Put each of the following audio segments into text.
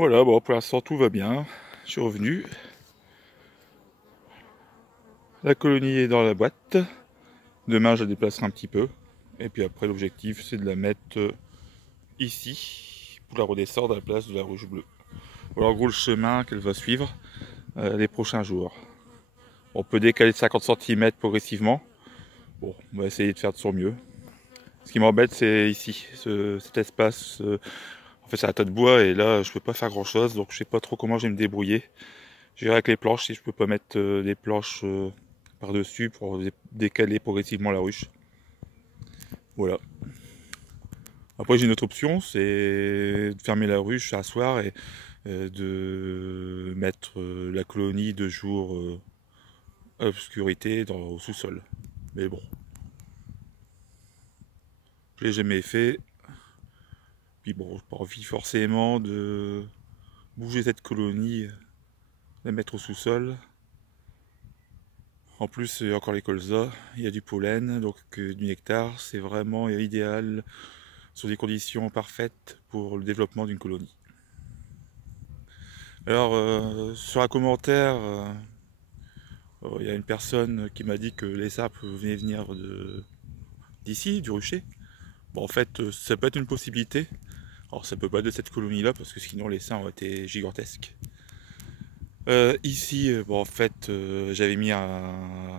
Voilà, bon, pour l'instant tout va bien. Je suis revenu. La colonie est dans la boîte. Demain, je la déplacerai un petit peu. Et puis après, l'objectif, c'est de la mettre ici pour la redescendre à la place de la ruche bleue. Voilà en gros le chemin qu'elle va suivre les prochains jours. On peut décaler de 50 cm progressivement. Bon, on va essayer de faire de son mieux. Ce qui m'embête, c'est ici, cet espace. En fait, c'est un tas de bois et là, je peux pas faire grand chose, donc je sais pas trop comment je vais me débrouiller. Je verrai avec les planches si je peux pas mettre des planches par-dessus pour décaler progressivement la ruche. Voilà. Après, j'ai une autre option, c'est de fermer la ruche un soir et de mettre la colonie de jour à l'obscurité au sous-sol. Mais bon, je l'ai jamais fait. Puis bon, j'ai pas envie forcément de bouger cette colonie, la mettre au sous-sol. En plus, il y a encore les colzas, il y a du pollen, donc du nectar, c'est vraiment idéal sur des conditions parfaites pour le développement d'une colonie. Alors, sur un commentaire, il y a une personne qui m'a dit que les sapes venaient venir d'ici, du rucher. Bon, en fait, ça peut être une possibilité. Alors, ça peut pas être de cette colonie-là, parce que sinon les seins ont été gigantesques. Ici, bon, en fait, j'avais mis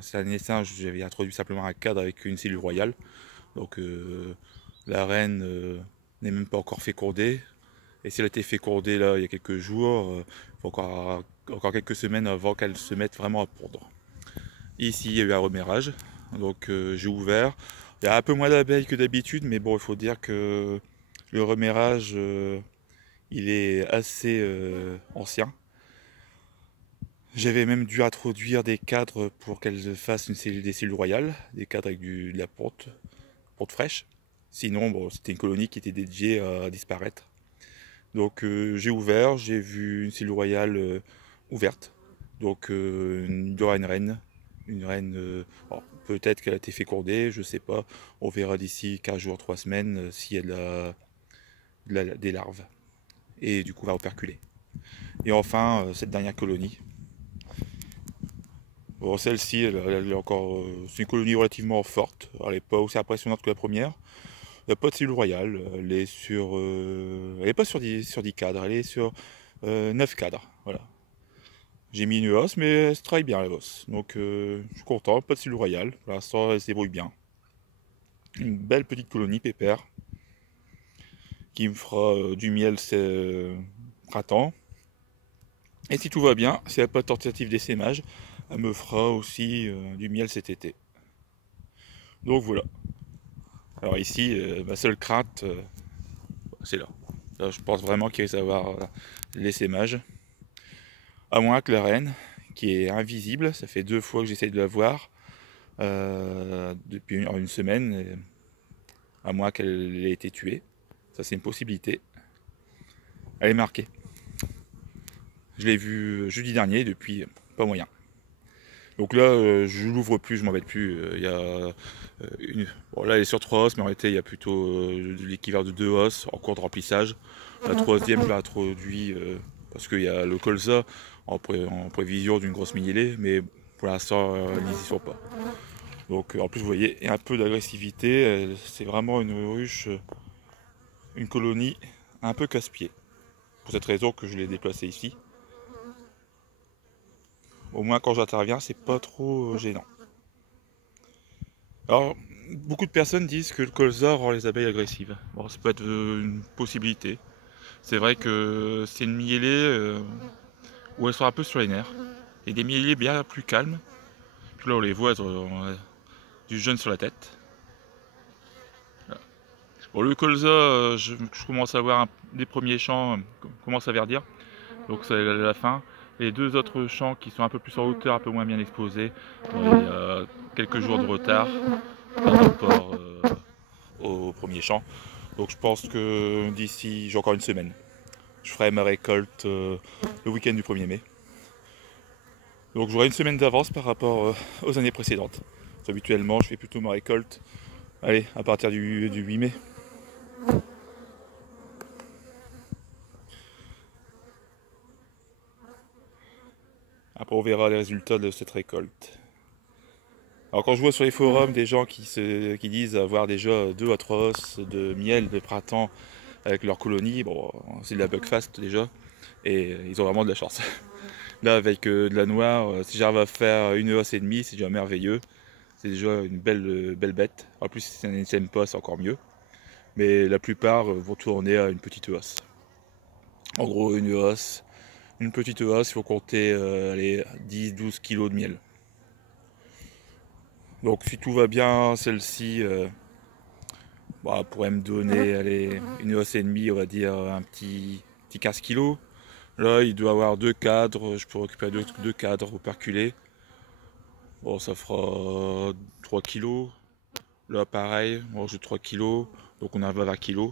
c'est un essaim, j'avais introduit simplement un cadre avec une cellule royale. Donc, la reine n'est même pas encore fécondée. Et si elle a été fécondée là il y a quelques jours, il faut encore quelques semaines avant qu'elle se mette vraiment à pondre. Ici, il y a eu un remération, donc j'ai ouvert. Il y a un peu moins d'abeilles que d'habitude, mais bon, il faut dire que le remération, il est assez ancien. J'avais même dû introduire des cadres pour qu'elles fassent des cellules royales, des cadres avec de la ponte fraîche. Sinon, bon, c'était une colonie qui était dédiée à disparaître. Donc j'ai ouvert, j'ai vu une cellule royale ouverte. Donc il y aura une reine. Une reine, peut-être qu'elle a été fécondée, je sais pas. On verra d'ici 15 jours, 3 semaines si elle a des larves. Et du coup, on va operculer. Et enfin, cette dernière colonie. Bon, celle-ci, elle est encore. C'est une colonie relativement forte. Elle n'est pas aussi impressionnante que la première. Il n'y a pas de cellule royale. Elle est sur. Elle n'est pas sur 10 cadres. Elle est sur 9 cadres. Voilà. J'ai mis une hausse, mais elle se travaille bien la hausse. Donc je suis content. Pas de cellule royale. Pour l'instant, elle se débrouille bien. Une belle petite colonie pépère. Qui me fera du miel printemps. Et si tout va bien, si elle n'a pas de tentative d'essaimage, elle me fera aussi du miel cet été. Donc voilà. Alors ici, ma seule crainte, c'est là. Là. Je pense vraiment qu'il risque d'avoir l'essaimage. À moins que la reine, qui est invisible, ça fait 2 fois que j'essaye de la voir depuis une semaine, à moins qu'elle ait été tuée. Ça c'est une possibilité. Elle est marquée. Je l'ai vue jeudi dernier, depuis pas moyen. Donc là, je l'ouvre plus, je m'embête plus. Il y a bon, là, elle est sur 3 os, mais en réalité, il y a plutôt l'équivalent de 2 os en cours de remplissage. La troisième, je l'ai introduit parce qu'il y a le colza en prévision d'une grosse mielée, mais pour l'instant, ils n'y sont pas. Donc, en plus, vous voyez, il y a un peu d'agressivité. C'est vraiment une ruche, une colonie un peu casse-pied. Pour cette raison que je l'ai déplacée ici. Au moins, quand j'interviens, c'est pas trop gênant. Alors, beaucoup de personnes disent que le colza rend les abeilles agressives. Bon, ça peut être une possibilité. C'est vrai que c'est une mielée où elles sont un peu sur les nerfs. Et des mielés bien plus calmes. Puis là, on les voit, elles ont du jaune sur la tête. Voilà. Bon, le colza, je commence à voir des premiers champs commencent à verdir. Donc c'est la fin. Les 2 autres champs qui sont un peu plus en hauteur, un peu moins bien exposés, il y a quelques jours de retard par rapport au premier champ. Donc je pense que d'ici, j'ai encore une semaine. Je ferai ma récolte le week-end du 1er mai. Donc j'aurai une semaine d'avance par rapport aux années précédentes. Habituellement, je fais plutôt ma récolte à partir du 8 mai. Après on verra les résultats de cette récolte. Alors quand je vois sur les forums des gens qui disent avoir déjà 2 à 3 os de miel de printemps avec leur colonie, bon c'est de la bugfast déjà, et ils ont vraiment de la chance. Là avec de la noire, si j'arrive à faire une os et demie, c'est déjà merveilleux. C'est déjà une belle bête. En plus si ça n'aime pas, c'est encore mieux. Mais la plupart vont tourner à une petite os. En gros une petite os, il faut compter allez, 10-12 kilos de miel. Donc si tout va bien, celle-ci pourrait me donner allez, une os et demie, on va dire un petit 15 kilos. Là, il doit avoir 2 cadres, je peux récupérer 2 cadres operculés. Bon, ça fera 3 kilos. Là, pareil, bon, j'ai 3 kilos, donc on arrive à 20 kilos.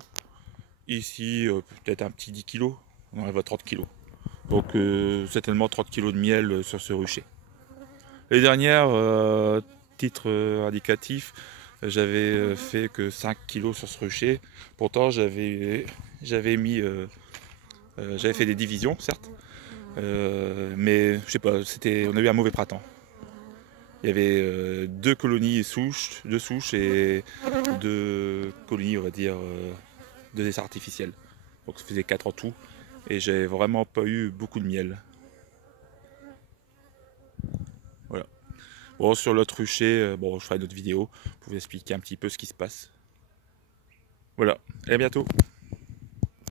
Ici, peut-être un petit 10 kilos, on arrive à 30 kilos. Donc, certainement 30 kilos de miel sur ce rucher. Les dernières, titre indicatif, j'avais fait que 5 kilos sur ce rucher. Pourtant, j'avais mis, j'avais fait des divisions, certes, mais je sais pas, on a eu un mauvais printemps. Il y avait 2 colonies deux souches et 2 colonies, on va dire, de essais artificiels. Donc ça faisait 4 en tout. Et j'ai vraiment pas eu beaucoup de miel. Voilà. Bon, sur l'autre rucher, bon, je ferai une autre vidéo pour vous expliquer un petit peu ce qui se passe. Voilà, et à bientôt.